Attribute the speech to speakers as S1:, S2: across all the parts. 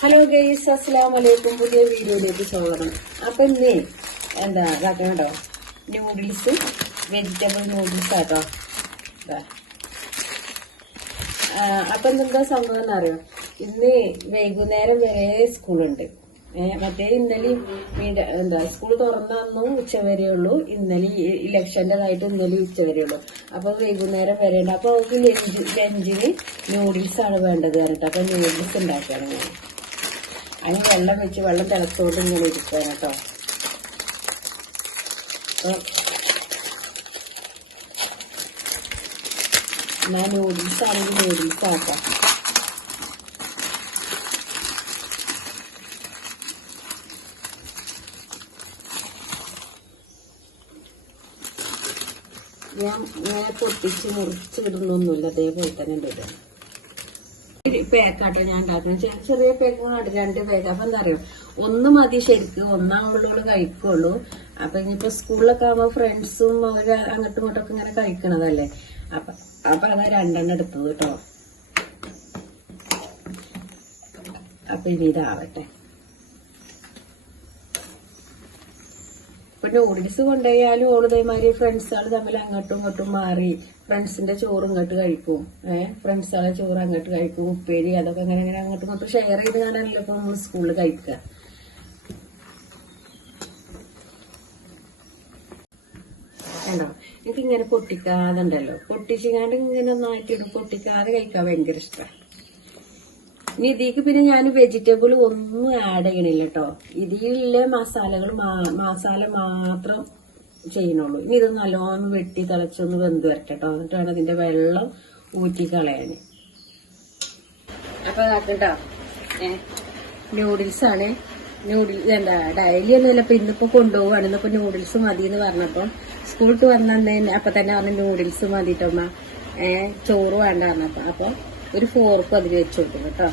S1: Hello guys അസ്സലാം വലൈക്കും പുതിയ വീഡിയോയിലേക്ക് സ്വാഗതം. അപ്പൊ ഇന്നേ എന്താ ഇതാക്കണോ ന്യൂഡിൽസ് വെജിറ്റബിൾ ന്യൂഡിൽസ് ആട്ടോ. അപ്പൊ എന്താ സംഭവം എന്നറിയോ ഇന്ന് വൈകുന്നേരം വരെ സ്കൂളുണ്ട്. മറ്റേ ഇന്നലെ എന്താ സ്കൂൾ തുറന്നു ഉച്ച വരെ ഉള്ളൂ. ഇന്നലെ ഇലക്ഷന്റെതായിട്ട് ഇന്നലെ ഉച്ച വരെ ഉള്ളൂ. അപ്പൊ വൈകുന്നേരം വരെ ഉണ്ട്. അപ്പൊ അവർക്ക് ലഞ്ച് ലഞ്ചിന് ആണ് വേണ്ടത് പറഞ്ഞിട്ട്. അപ്പൊ ന്യൂഡിൽസ് ഉണ്ടാക്കുകയാണ് ഞാൻ അതിന് വെള്ളം വെച്ച് വെള്ളം തിളച്ചോണ്ട് ഇങ്ങനെ ഇരിക്കാൻ കേട്ടോ ഞാൻ നൂഡിൽസ് ആണെങ്കിൽ നൂഡിൽസ് ആക്കാം. ഞാൻ ഇങ്ങനെ പൊട്ടിച്ച് മുറിച്ച് ഇടുന്നൊന്നുമില്ല അതേപോലെ തന്നെ ഇടുക പേക്കാട്ടോ ഞാൻ ഉണ്ടാക്കുന്നത്. ചെറിയ പേക്കുകളുണ്ട് രണ്ട് പേക്ക്. അപ്പൊ എന്താ പറയുക ഒന്ന് മതി ശരിക്കും. ഒന്നാകുമ്പോഴുള്ളൂ കഴിക്കുള്ളൂ. അപ്പൊ ഇനിയിപ്പോ സ്കൂളിലൊക്കെ ആകുമ്പോ ഫ്രണ്ട്സും അവർ അങ്ങോട്ടും ഇങ്ങോട്ടും ഒക്കെ ഇങ്ങനെ കഴിക്കണതല്ലേ? അപ്പൊ അപ്പൊ അതാ രണ്ടെണ്ണം എടുത്തത് കേട്ടോ. അപ്പൊ ഇനി ഇതാവട്ടെ. ഇപ്പൊ നൂഡിൽസ് കൊണ്ടുപോയാലും ഓൾ ഇതേമാതിരി ഫ്രണ്ട്സുകൾ തമ്മിൽ അങ്ങോട്ടും ഇങ്ങോട്ടും മാറി. ഫ്രണ്ട്സിന്റെ ചോറ് ഇങ്ങോട്ട് കഴിക്കും. ഏഹ് ഫ്രണ്ട്സുകളെ ചോറ് അങ്ങോട്ട് കഴിക്കും. ഉപ്പേരി അതൊക്കെ അങ്ങനെ അങ്ങനെ അങ്ങോട്ടും ഇങ്ങോട്ടും ഷെയർ ചെയ്ത് കാണാനല്ലോ ഇപ്പൊ നമ്മൾ സ്കൂളിൽ കഴിക്കുക കണ്ടോ? ഇങ്ങനെ പൊട്ടിക്കാതെ ഉണ്ടല്ലോ പൊട്ടിച്ചിങ്ങാണ്ട് ഇങ്ങനെ ഒന്നാക്കിയിട്ട് പൊട്ടിക്കാതെ കഴിക്കാൻ ഭയങ്കര ഇഷ്ടമാണ് ഇനി ഇതിക്ക് പിന്നെ ഞാൻ വെജിറ്റബിൾ ഒന്നും ആഡ് ചെയ്യണില്ല കേട്ടോ ഇതിലെ മസാലകൾ മസാല മാത്രം ചെയ്യണുള്ളൂ. ഇനി ഇത് നല്ലോണം വെട്ടി തിളച്ചൊന്ന് വെന്ത് വരട്ടെ കേട്ടോ എന്നിട്ടാണ് ഇതിന്റെ വെള്ളം ഊറ്റി കളയാൻ അപ്പൊ കേട്ടോ നൂഡിൽസ് ആണ്. നൂഡിൽസ് എന്താ ഡയലി ഒന്നുമില്ല. ഇപ്പൊ ഇന്നിപ്പോ കൊണ്ടുപോവാണ്. ഇന്നിപ്പോ നൂഡിൽസ് മതി എന്ന് പറഞ്ഞപ്പോ സ്കൂളിട്ട് വന്നെ അപ്പൊ തന്നെ പറഞ്ഞു നൂഡിൽസ് മതിട്ടമ്മ ഏഹ് ചോറ് വേണ്ട പറഞ്ഞപ്പോ. അപ്പൊ ഒരു ഫോർക്ക് അതിൽ വെച്ച് കൊടുക്കും കേട്ടോ.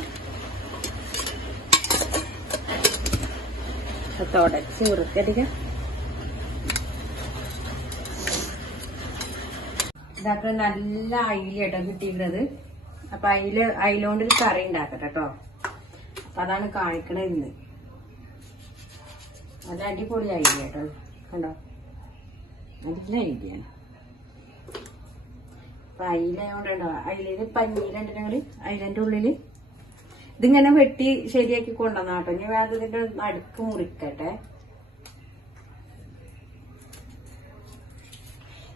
S1: തുടച്ച് ചൂടക്കധികം ഇതൊക്കെ നല്ല അയില കേട്ടോ കിട്ടിയിരുന്നത്. അപ്പൊ അയില അയിലോണ്ട് ഒരു കറി ഉണ്ടാക്കട്ടെ കേട്ടോ. അപ്പൊ അതാണ് കാണിക്കണത് ഇന്ന്. നല്ല അടിപൊളി അയില കേട്ടോ. കണ്ടോ? നല്ല അയിലയാണ് അപ്പൊ അയില കൊണ്ടുണ്ടോ അയിലയിൽ പഞ്ഞീലുണ്ട് ഞങ്ങൾ അയിലന്റെ ഉള്ളിൽ. ഇതിങ്ങനെ വെട്ടി ശരിയാക്കി കൊണ്ടുവന്ന കേട്ടോ. ഇനി വേറെ ഇതിന്റെ അടുക്ക് മുറിക്കട്ടെ.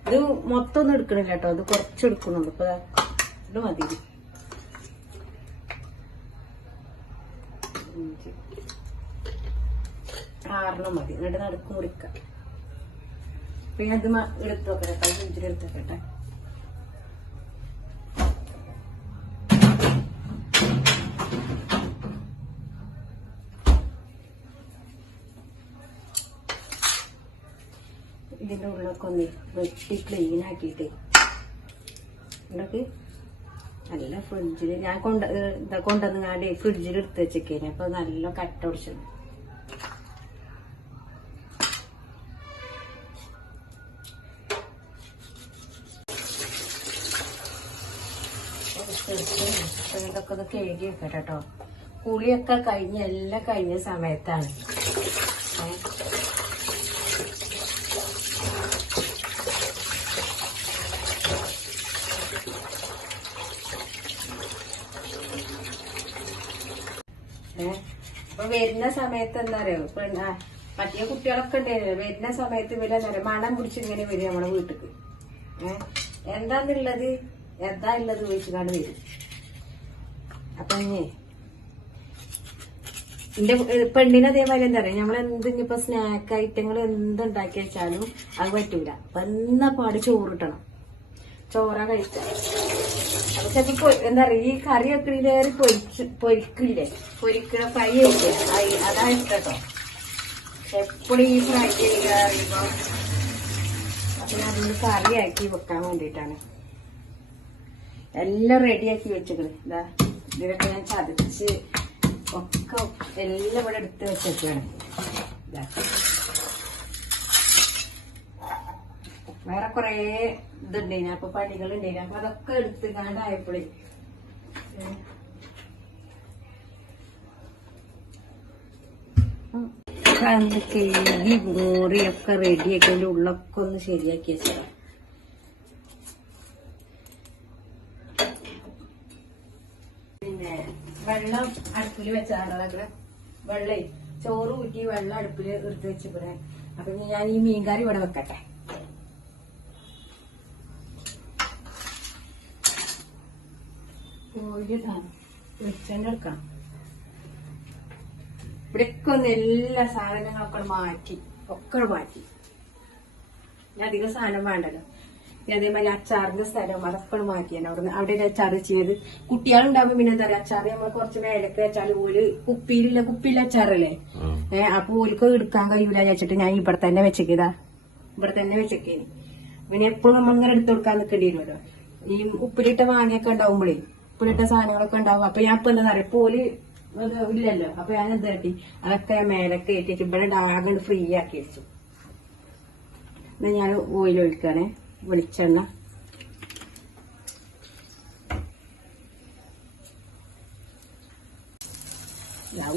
S1: ഇത് മൊത്തം ഒന്നും എടുക്കണില്ല കേട്ടോ. ഇത് കുറച്ച് എടുക്കണുള്ളൂ ഇപ്പൊ ഇത് മതി. ആറെണ്ണം മതി. എന്നിട്ട് നടുക്ക് മുറിക്കാം. ഞാൻ ഇത് എടുത്തു വെക്കട്ടെ. കേട്ടോ എടുത്തു എടുത്ത് വെക്കട്ടെ. ഇതിന്റെ ഉള്ളൊക്കെ ഒന്ന് വെട്ടി ക്ലീൻ ആക്കിയിട്ട് ഇതൊക്കെ നല്ല ഫ്രിഡ്ജിൽ ഞാൻ കൊണ്ട് ഇതാ കൊണ്ടുവന്നാണ്ട് ഫ്രിഡ്ജിൽ എടുത്ത് വെച്ചേക്കേനെ. അപ്പൊ നല്ല കട്ട പിടിച്ചത്. ഇതൊക്കെ ഒന്ന് കഴുകി വെക്കട്ടെ കേട്ടോ കുളിയൊക്കെ കഴിഞ്ഞ എല്ലാം കഴിഞ്ഞ സമയത്താണ് ഏ ഏഹ് അപ്പൊ വരുന്ന സമയത്ത് പെണ്ണ മറ്റേ കുട്ടികളൊക്കെ ഉണ്ടായിരുന്നു. വരുന്ന സമയത്ത് ഇവർ എന്താ പറയാ മണം പിടിച്ച് ഇങ്ങനെ വരും നമ്മുടെ വീട്ടിക്ക്. ഏഹ് എന്താന്നുള്ളത് എന്താ ഉള്ളത് ചോദിച്ചുകൊണ്ട് വരും. അപ്പൊ എന്റെ പെണ്ണിന് അതേപോലെ എന്താ പറയാ നമ്മൾ എന്ത് ഇനിയിപ്പോ സ്നാക്ക് ഐറ്റങ്ങൾ എന്ത് ഉണ്ടാക്കി വെച്ചാലും അത് പറ്റൂല. അപ്പൊ എന്നാ പാട് ചോറ് കിട്ടണം ചോറ കഴിക്കാം അപ്പൊ ചിലപ്പോ എന്താ പറയാ ഈ കറി വെക്കണേലേറെ പൊരിച്ച് പൊരിക്കില്ലേ? പൊരിക്കണ ഫ്രൈ അയ്- അതാ ഇഷ്ടം കേട്ടോ എപ്പോഴും ഈ ഫ്രൈ ചെയ്യുക പറയുമ്പോ അപ്പൊ അതൊന്ന് കറിയാക്കി വെക്കാൻ വേണ്ടിയിട്ടാണ്. എല്ലാം റെഡിയാക്കി വെച്ചേക്കണ് ഇതാ ഇതിലൊക്കെ ഞാൻ ചതച്ച് ഒക്കെ എല്ലാം ഇവിടെ എടുത്ത് വെച്ചേക്കാണ് വേറെ കൊറേ ഇതുണ്ടേനു അപ്പൊ പണികളുണ്ടേനു. അപ്പൊ അതൊക്കെ എടുത്ത് കാണ്ടായപ്പോഴേ കന്ന് കഴുകി മോറിയൊക്കെ റെഡിയാക്കി അതിന്റെ ഉള്ളൊക്കെ ഒന്ന് ശരിയാക്കി വെച്ചോ. പിന്നെ വെള്ളം അടുപ്പിൽ വെച്ചാണതൊക്കെ വെള്ളേ ചോറ് ഊറ്റി വെള്ളം അടുപ്പിൽ എടുത്ത് വെച്ചിവിടെ അപ്പൊ ഞാൻ ഈ മീൻകറി ഇവിടെ വെക്കട്ടെ. കോഴി ഇതാണ് വെളിച്ചെണ്ണ എടുക്കണം ഇവിടെയൊക്കെ ഒന്ന് എല്ലാ സാധനങ്ങളൊക്കെ മാറ്റി ഒക്കെ മാറ്റി. ഞാൻ അധികം സാധനം വേണ്ടല്ലോ. ഞാൻ അതേമാതിരി അച്ചാറിന്റെ സ്ഥലം അതൊക്കെ മാറ്റിയാണ് അവിടെ അവിടെ അച്ചാർ ചെയ്ത് കുട്ടികളുണ്ടാവുമ്പോ പിന്നെ എന്താ പറയുക അച്ചാറ് നമ്മൾ കുറച്ച് മേലക്ക് വെച്ചാൽ ഓൽ കുപ്പിയിലില്ല കുപ്പിയിലെ അച്ചാറല്ലേ? ഏഹ് അപ്പൊ ഓൽക്ക് എടുക്കാൻ കഴിയൂല വെച്ചിട്ട് ഞാൻ ഇവിടെ തന്നെ വെച്ചേക്കതാ ഇവിടെ തന്നെ വെച്ചേക്കേനി. പിന്നെ എപ്പോഴും നമ്മൾ അങ്ങനെ എടുത്തു കൊടുക്കാൻ നിൽക്കേണ്ടി വരുമല്ലോ. ഈ ഉപ്പിലിട്ട വാങ്ങിയൊക്കെ ഉണ്ടാവുമ്പോഴേ ഉപ്പിലിട്ട സാധനങ്ങളൊക്കെ ഉണ്ടാവും. അപ്പൊ ഞാൻ ഇപ്പൊ എന്താ പറയാ പോൽ ഇല്ലല്ലോ. അപ്പൊ ഞാൻ എന്താ കാട്ടി അതൊക്കെ ഞാൻ മേലൊക്കെ ഏറ്റിട്ട് ഇവിടെ ഡാഗ് ഫ്രീ ആക്കി വെച്ചു. എന്നാ ഞാൻ ഓയിൽ ഒഴിക്കണേ. വെളിച്ചെണ്ണ.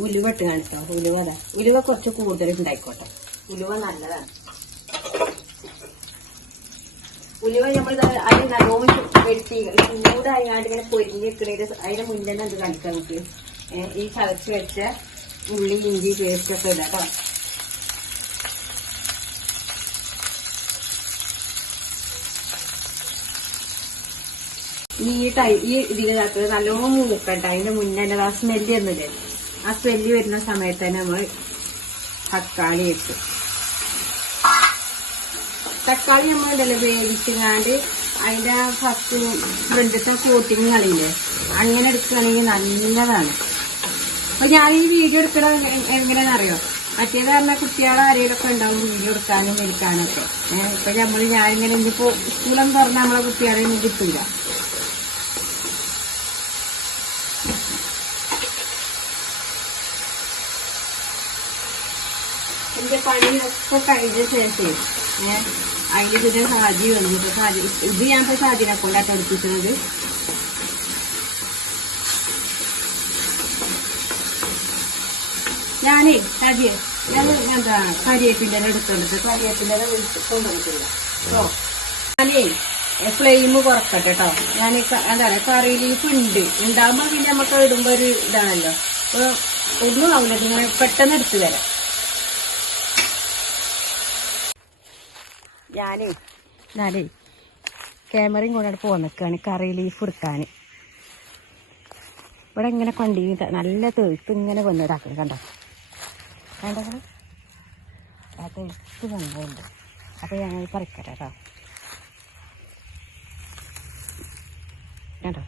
S1: ഉലുവ ഇട്ട് കാണിട്ടോ. ഉലുവ ഉലുവ കുറച്ച് കൂടുതൽ ഉണ്ടായിക്കോട്ടെ. ഉലുവ നല്ലതാണ്. ഉലുവ നമ്മൾ അതിന് നല്ലോണം വെട്ടി ചൂടായാണ്ട് ഇങ്ങനെ പൊരിഞ്ഞിക്കണേര് അതിന്റെ മുന്നേ തന്നെ എന്ത് കാണിക്കാം നമുക്ക്. ഈ ചതച്ച് വെച്ച ഉള്ളി ഇഞ്ചി പേസ്റ്റ് ഒക്കെ ഇടാം കേട്ടോ. ഈ ടൈ ഈ ഇതിനകത്ത് നല്ലോണം മൂക്കണ്ട. അതിന്റെ മുന്നേ ആ സ്മെല്ല് വരുന്നില്ലേ? ആ സ്മെല്ല് വരുന്ന സമയത്ത് തന്നെ നമ്മൾ തക്കാളി ഇട്ടു. തക്കാളി നമ്മളുണ്ടല്ലോ വേവിച്ചങ്ങാണ്ട് ആ ഫസ്റ്റ് ഫ്രണ്ടത്തെ കോട്ടിങ് കളിയില്ലേ അങ്ങനെ എടുക്കുകയാണെങ്കിൽ നല്ലതാണ്. അപ്പൊ ഞാൻ ഈ വീഡിയോ എടുക്കണ എങ്ങനെയാണെന്ന് അറിയോ? മറ്റേത് പറഞ്ഞാൽ കുട്ടികളെ ആരെങ്കിലുമൊക്കെ ഉണ്ടാവും വീഡിയോ എടുക്കാനും എടുക്കാനും ഒക്കെ ഏഹ് ഇപ്പൊ നമ്മൾ ഞാനിങ്ങനെ ഇനിയിപ്പോ സ്കൂളൊന്നും പറഞ്ഞാൽ നമ്മളെ കുട്ടികളെ ഒന്നും കിട്ടില്ല എന്റെ പണിയൊക്കെ കഴിഞ്ഞ ശേഷം ഏഹ് അതിന് പിന്നെ സാജി വന്നു. ഇപ്പൊ സാജി ഇത് ഞാൻ ഇപ്പൊ സാജിനെ കൊണ്ടാട്ട് അടുപ്പിച്ചത് ഞാനേ സാജിയെ ഞാൻ എന്താ കരിയേപ്പിന്റെ അടുത്തുണ്ട് കരിയേപ്പിന്റെ കൊണ്ടുവന്നിട്ടില്ല. കേട്ടോ ഞാനേ ഫ്ലെയിം കുറക്കട്ടെ കേട്ടോ ഞാൻ എന്താ പറയാ കറി ലീഫ് ഉണ്ട് ഉണ്ടാകുമ്പോ പിന്നെ നമുക്ക് ഇടുമ്പോ ഒരു ഇതാണല്ലോ. അപ്പൊ ഒന്നും ആവില്ല ഇങ്ങനെ പെട്ടെന്ന് എടുത്തു തരാം. ഞാനേ ഞാനേ ക്യാമറയും കൊണ്ടാണ് നിൽക്കുകയാണ് കറി ലീഫ് എടുക്കാൻ ഇവിടെ ഇങ്ങനെ കൊണ്ടിട്ട് നല്ല തെഴുത്ത് ഇങ്ങനെ വന്നിടാക്കണം കണ്ടോ? കണ്ടോ ആ തെഴുത്ത് വന്നുണ്ട് അപ്പൊ ഞങ്ങൾ പറിക്കട്ടെ കേട്ടോ കണ്ടോ?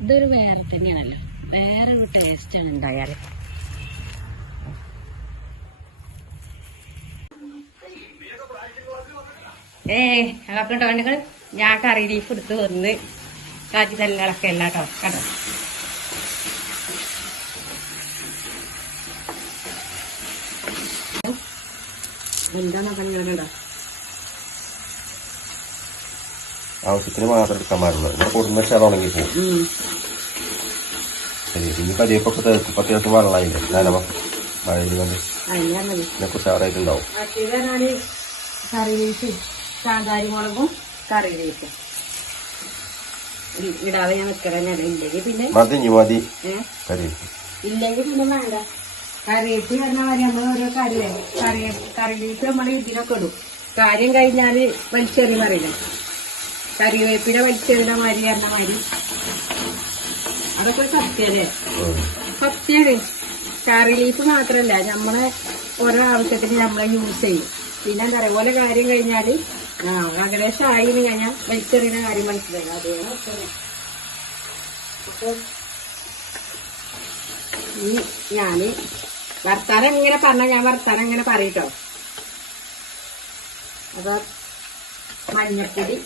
S1: ഇതൊരു വേറെ തന്നെയാണല്ലോ. വേറെ ഒരു ടേസ്റ്റാണ് ഉണ്ടായാൽ. ഏ നിങ്ങൾ ഞാൻ കറി ലീഫ് എടുത്ത് വന്ന്. കാറ്റി തല്ലങ്ങളൊക്കെ അല്ല കേട്ടോ. കേട്ടോ
S2: ആവശ്യത്തിന് മാത്രം എടുക്കാൻ പാടുള്ളൂ. ഇവിടെ കൊടുന്ന വെച്ചാൽ ഉണങ്ങി പോകും ശരി ഇനി വെള്ളമായില്ലേ? നനവ മഴയിൽ കൊണ്ട്
S1: മതി
S2: ഇതിനൊക്കെ ഉഷാറായിട്ടുണ്ടാവും
S1: കറി കാന്താരി മുളകും കറി ലീഫും ഇ- ഇടാതെ ഞാൻ നിൽക്കണമെന്നല്ല ഇല്ലെങ്കിൽ പിന്നെ
S2: മതി. മതി
S1: ഇല്ലെങ്കിൽ പിന്നെ വേണ്ട. കറിയേറ്റ് പറഞ്ഞ മാതിരി നമ്മൾ ഓരോ കറി കറി കറിയിലേക്ക് നമ്മൾ ഇതിനൊക്കെ ഇടും. കാര്യം കഴിഞ്ഞാൽ വലിച്ചെറിയ പറയില്ല കറിവേപ്പിനെ വലിച്ചെറിയുന്ന മാതിരി പറഞ്ഞ മാതിരി. അതൊക്കെ സത്യല്ലേ സത്യാണ്. കറി ലീഫ് മാത്രല്ല നമ്മളെ ഓരോ ആവശ്യത്തിന് നമ്മളെ യൂസ് ചെയ്യും. പിന്നെ എന്താ പറയുക ഓരോ കാര്യം കഴിഞ്ഞാൽ ആ ഏകദേശം ആയി ഞാൻ വലിച്ചെറിയുന്ന കാര്യം മനസ്സിലായി. അതെയാണ് അവസ്ഥയാണ്. അപ്പൊ ഈ ഞാൻ വർത്താനം ഇങ്ങനെ പറഞ്ഞ ഞാൻ വർത്താനം ഇങ്ങനെ പറയട്ടോ. അപ്പൊ മഞ്ഞപ്പൊടി.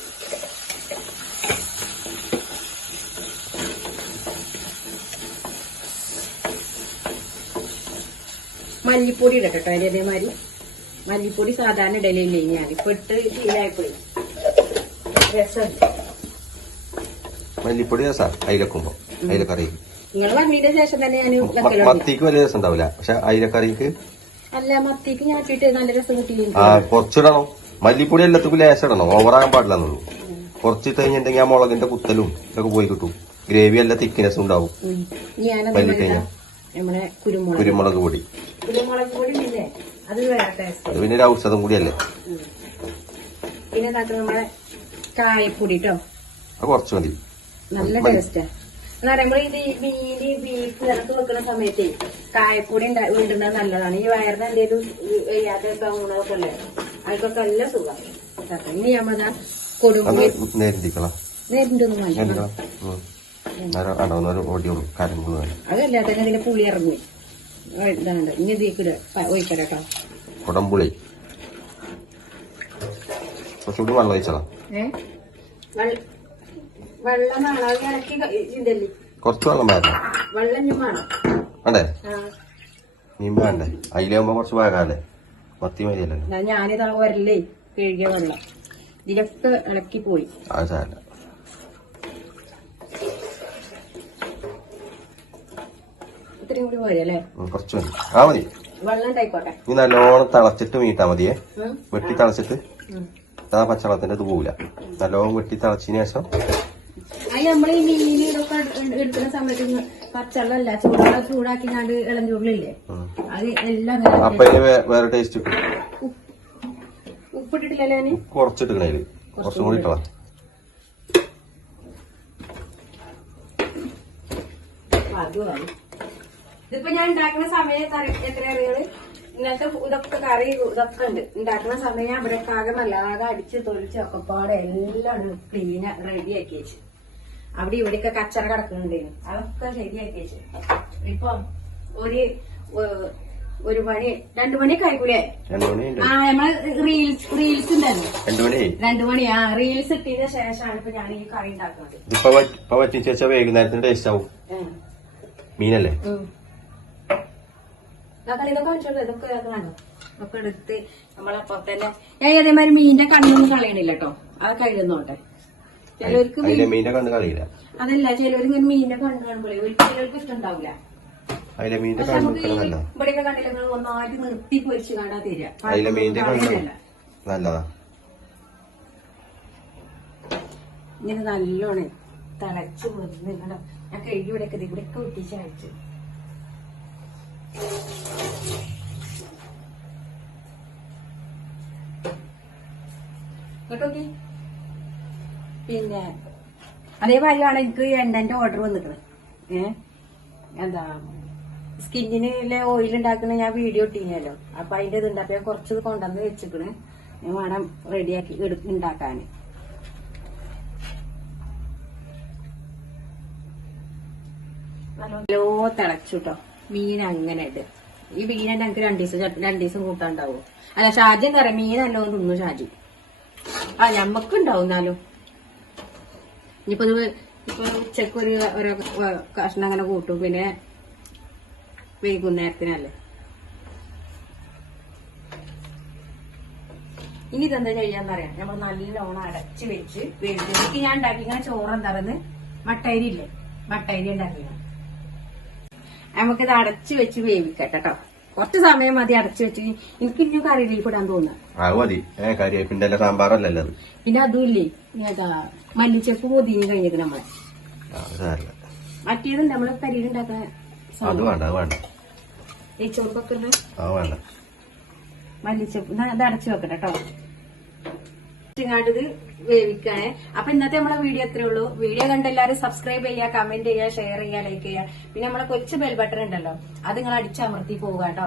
S1: മല്ലിപ്പൊടി ഇടട്ടോ അതിന്റെ അതേമാതിരി. മല്ലിപ്പൊടി സാധാരണ ഇടലില്ലേ ഞാൻ? ഇപ്പൊ ഇട്ട് ശീലായപ്പോഴേ രസം.
S2: മല്ലിപ്പൊടി രസാ അയിലക്കുമ്പോ അയിലക്കറി.
S1: നിങ്ങൾ പറഞ്ഞതിന്റെ ശേഷം തന്നെ ഞാൻ
S2: മത്തിക്ക് വലിയ രസം ഉണ്ടാവില്ല പക്ഷെ അയിലക്കറിക്ക്?
S1: അല്ല മത്തിക്ക് ഞാൻ ഇട്ടിട്ട് നല്ല രസം കിട്ടിയില്ല
S2: ആ കുറച്ചിടണം. മല്ലിപ്പൊടി എല്ലാത്തുക്കും ലേശം ഇടണം ഓവറാകാൻ പാടില്ലെന്നുള്ളൂ. കുറച്ചിട്ട് കഴിഞ്ഞിട്ടുണ്ടെങ്കിൽ ആ മുളകിന്റെ കുത്തലും ഇതൊക്കെ പോയി കിട്ടും. ഗ്രേവി അല്ല തിക്കിനെസ് ഉണ്ടാവും?
S1: നമ്മളെ കുരുമുളക്.
S2: പൊടി.
S1: കുരുമുളക് പൊടി അത്
S2: പിന്നെ ഒരു ഔഷധം കൂടിയല്ലേ?
S1: പിന്നെ നമ്മളെ കായപ്പൊടി കേട്ടോ
S2: അത് കുറച്ച് മതി.
S1: നല്ല ടേസ്റ്റാ എന്ന് പറയുമ്പോൾ ഇത് മീന് ബീഫ് ഇതൊക്കെ വെക്കുന്ന സമയത്ത് കായപ്പൊടി ഉണ്ടാ- നല്ലതാണ്. ഈ വയറിന് എന്തെങ്കിലും വയ്യാതെ ഉള്ളത് അതൊക്കെ നല്ല സുഖം. ഇനി നമ്മതാ
S2: അത്
S1: കൊടുമ്പുളി
S2: നേരിട്ടിക്കളാം
S1: നേരിട്ടൊന്നും വേണ്ട
S2: നേരിട്ടണം ഒരു ഓടിയുള്ളൂ കാര്യങ്ങൾ വേണം.
S1: അതല്ല തന്നെ പുളി ഇറങ്ങി ഇതാണ്ട് ഇനി ഇതിൽ ഒഴിക്കട്ടെ കേട്ടോ.
S2: കുടംപുളി. കുറച്ചുകൂടി വെള്ളം ഒഴിച്ചതാ.
S1: വെള്ള-
S2: കുറച്ച് വെള്ളം വേണം. വേണ്ടേ? മീൻ വേണ്ടേ? അതിലാകുമ്പോ കുറച്ച് വേഗാല്ലേ? മത്തി മതിയല്ലോ.
S1: ഞാനിതാ വരല്ലേ കഴുകിയ വെള്ളം. ഇതിലൊക്കെ ഇളക്കി പോയി
S2: അത് സാരല്ല.
S1: ഇത്രയും കൂടി പോരെ അല്ലേ
S2: ഉം, കുറച്ച് മതി ആ മതി.
S1: വെള്ളം ഉണ്ടായിക്കോട്ടെ
S2: നീ നല്ലോണം തിളച്ചിട്ട് മീട്ടാ മതിയേ വെട്ടി തിളച്ചിട്ട്. ആ പച്ചവെള്ളത്തിന്റെ ഇത് പോവില്ല. നല്ലോണം വെട്ടി തിളച്ചതിന് ശേഷം
S1: അത് നമ്മൾ ഈ മീൻ ഇതൊക്കെ എടുക്കുന്ന സമയത്ത് ഇങ്ങ് പച്ചവെള്ളമല്ല ചൂടുവെള്ളം ചൂടാക്കി ഞാൻ ഇളം ചൂടിലില്ലേ അത് എല്ലാം
S2: അപ്പൊ വേറെ ടേസ്റ്റ് കുറച്ചും കൂടി
S1: അതുമാണ് ഇതിപ്പോ ഞാൻ ഉണ്ടാക്കുന്ന സമയം എത്ര അറിയാൾ ഇന്നത്തെ ഇതൊക്കെ കറി ഇതൊക്കെ ഉണ്ട്. ഉണ്ടാക്കുന്ന സമയം അവിടെ ആകെ നല്ലതാകെ അടിച്ച് ഒക്കെ പാടെ എല്ലാം ക്ലീൻ റെഡിയാക്കി വെച്ച്. അവിടെ ഇവിടെയൊക്കെ കച്ചറ കിടക്കുന്നുണ്ടായിരുന്നു. അതൊക്കെ ശരിയാക്കി വെച്ച്. ഇപ്പൊ ഒരു ഒരു മണി രണ്ടു മണിയൊക്കെ ആയിക്കൂലേ?
S2: മണി ഉണ്ട്
S1: ആ നമ്മൾ റീൽസ് റീൽസ് ഉണ്ടായിരുന്നു
S2: രണ്ടു മണി.
S1: ആ റീൽസ് ഇട്ടതിന് ശേഷമാണ് ഇപ്പൊ ഞാൻ ഈ കറി ഉണ്ടാക്കുന്നത്.
S2: വറ്റിച്ച് വെച്ചാൽ വൈകുന്നേരത്തിന് ടേസ്റ്റ് ആവും. മീനല്ലേ?
S1: കളി ഇതൊക്കെ കാണിച്ചോളൂ ഇതൊക്കെ ഇതൊക്കെ കണ്ടോ ഒക്കെ എടുത്ത് നമ്മളപ്പോ തന്നെ. ഞാൻ അതേമാതിരി മീനിന്റെ കണ്ണൊന്നും കളയണില്ല കേട്ടോ അത് കഴുകുന്നോട്ടെ. ചിലവർക്ക്
S2: മീനിന്റെ കണ്ണ് കളിയില്ല.
S1: അതല്ല ചിലവർ ഇങ്ങനെ മീനിന്റെ കണ്ണ് കാണുമ്പോഴേ ഒരു ചിലർക്ക്
S2: ഇഷ്ടമുണ്ടാവില്ല.
S1: ഇവിടെയൊക്കെ കണ്ടില്ല ഒന്നായിട്ട് നിർത്തി പൊരിച്ച് കാണാൻ തരിക.
S2: നല്ലതാ.
S1: ഇങ്ങനെ നല്ലോണം തിളച്ച് കണ്ടോ ഞാൻ കഴുകി ഇവിടെയൊക്കെ ഇവിടെയൊക്കെ ഒട്ടിച്ച് അയച്ചു കേട്ടോക്കി പിന്നെ അതേമാതിരിയാണ് എനിക്ക് എണ്ണന്റെ ഓർഡർ വന്നിട്ടുള്ളത് ഏ? എന്താ സ്കിന്നിന് ഓയിൽ ഉണ്ടാക്കുന്ന ഞാൻ വീഡിയോ ഇട്ടിനല്ലോ. അപ്പൊ അതിന്റെ ഇത് അപ്പൊ ഞാൻ കുറച്ചത് കൊണ്ടുവന്ന് വെച്ചിക്കണ്. ഞാൻ വേണം റെഡിയാക്കി ഉണ്ടാക്കാൻ നല്ലോ തിളച്ചു കേട്ടോ മീൻ അങ്ങനെ ഇട്ട് ഈ മീൻ എനിക്ക് രണ്ടു ദിവസം രണ്ടു ദിവസം കൂട്ടാണ്ടാവും. അല്ല ഷാജി എന്താ പറയാ മീൻ നല്ലോ തിന്നു ഷാജി. ആ ഞമ്മക്ക് ഉണ്ടാവും എന്നാലും. ഇനിയിപ്പോ ഇപ്പൊ ഉച്ചയ്ക്ക് ഒരു കഷ്ണം അങ്ങനെ കൂട്ടും പിന്നെ വൈകുന്നേരത്തിനല്ലേ. ഇനി ഇതെന്താ ചെയ്യാന്നറിയാം നമ്മൾ നല്ലോണം അടച്ച് വെച്ച് എനിക്ക് ഞാൻ ഉണ്ടാക്കിങ്ങനെ ചോറ് എന്താ പറയുന്നത്? മട്ടരി ഇല്ലേ മട്ടരി ഉണ്ടാക്കിയ നമുക്കിത് അടച്ചു വെച്ച് വേവിക്കട്ടെ കേട്ടോ കുറച്ച് സമയം മതി അടച്ചു വെച്ച്. എനിക്ക് ഇനി കറിയിലേക്ക് ഇടാൻ
S2: തോന്നുന്നു. സാമ്പാറല്ലല്ലോ
S1: പിന്നെ അതും ഇല്ലേ ഏതാ മല്ലിച്ചപ്പ് പൊതിഞ്ഞ് കഴിഞ്ഞിട്ട് നമ്മളെ. മറ്റേത്
S2: നമ്മൾ വേണ്ട
S1: മല്ലിച്ചപ്പ് അത് അടച്ചു വെക്കട്ടെ കേട്ടോ ഇത് വേവിക്കാണ്. അപ്പൊ ഇന്നത്തെ നമ്മുടെ വീഡിയോ അത്രേ ഉള്ളൂ? വീഡിയോ കണ്ട എല്ലാവരും സബ്സ്ക്രൈബ് ചെയ്യുക കമന്റ് ചെയ്യുക ഷെയർ ചെയ്യുക ലൈക്ക് ചെയ്യുക. പിന്നെ നമ്മളെ കൊച്ചു ബെൽ ബട്ടൺ ഉണ്ടല്ലോ അത് നിങ്ങൾ അടിച്ചമർത്തി പോവുക കേട്ടോ.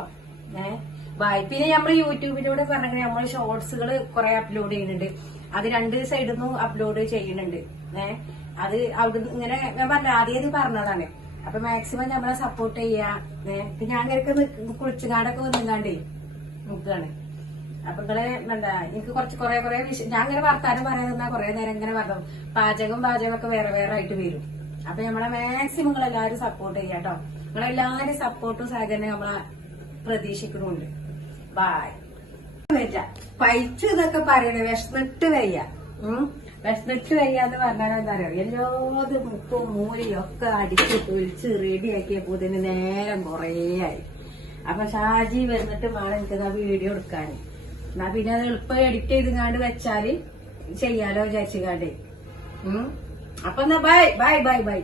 S1: ഏഹ് ബൈ പിന്നെ നമ്മൾ യൂട്യൂബിലൂടെ പറഞ്ഞാൽ നമ്മൾ ഷോർട്സുകൾ കുറെ അപ്ലോഡ് ചെയ്യുന്നുണ്ട്. അത് രണ്ട് സൈഡിൽ നിന്നും അപ്ലോഡ് ചെയ്യുന്നുണ്ട്. ഏഹ് അത് അവിടെ ഇങ്ങനെ ഞാൻ പറഞ്ഞ ആദ്യം പറഞ്ഞതാണ്. അപ്പൊ മാക്സിമം നമ്മളെ സപ്പോർട്ട് ചെയ്യുക. പിന്നെ ഞാൻ അങ്ങനെ കുളിച്ചുകാടൊക്കെ വന്നുകാണ്ടേ നോക്കുകയാണ് അപ്പൊ നിങ്ങളെ എന്താ എനിക്ക് കുറച്ച് കുറെ കുറെ ഞാൻ ഇങ്ങനെ വർത്താനം പറയാൻ കുറെ നേരം ഇങ്ങനെ പറഞ്ഞു പാചകം പാചകം ഒക്കെ വേറെ വേറെ ആയിട്ട് വരും. അപ്പൊ നമ്മളെ മാക്സിമം നിങ്ങൾ എല്ലാവരും സപ്പോർട്ട് ചെയ്യാം കേട്ടോ. നിങ്ങളെല്ലാവരും സപ്പോർട്ടും സഹകരണം നമ്മളെ പ്രതീക്ഷിക്കുന്നുണ്ട്. ബായ് പൈച്ചു ഇതൊക്കെ പറയണേ വിഷന്നിട്ട് വയ്യ. വിഷന്നിട്ട് വയ്യ എന്ന് പറഞ്ഞാൽ എന്താ പറയുക എല്ലാതും മുപ്പും മൂലയും ഒക്കെ അടിച്ച് തൊലിച്ച് റെഡിയാക്കിയപ്പോ ഇതിന് നേരം കുറേ ആയി. അപ്പൊ ഷാജി വന്നിട്ട് മാളെ ആ വീഡിയോ എടുക്കാൻ എന്നാ പിന്നെ അത് എളുപ്പം എഡിറ്റ് ചെയ്ത് വെച്ചാൽ ചെയ്യാലോ വിചാരിച്ചു കാണ്ടേ അപ്പൊ എന്നാ ബൈ ബൈ ബൈ ബൈ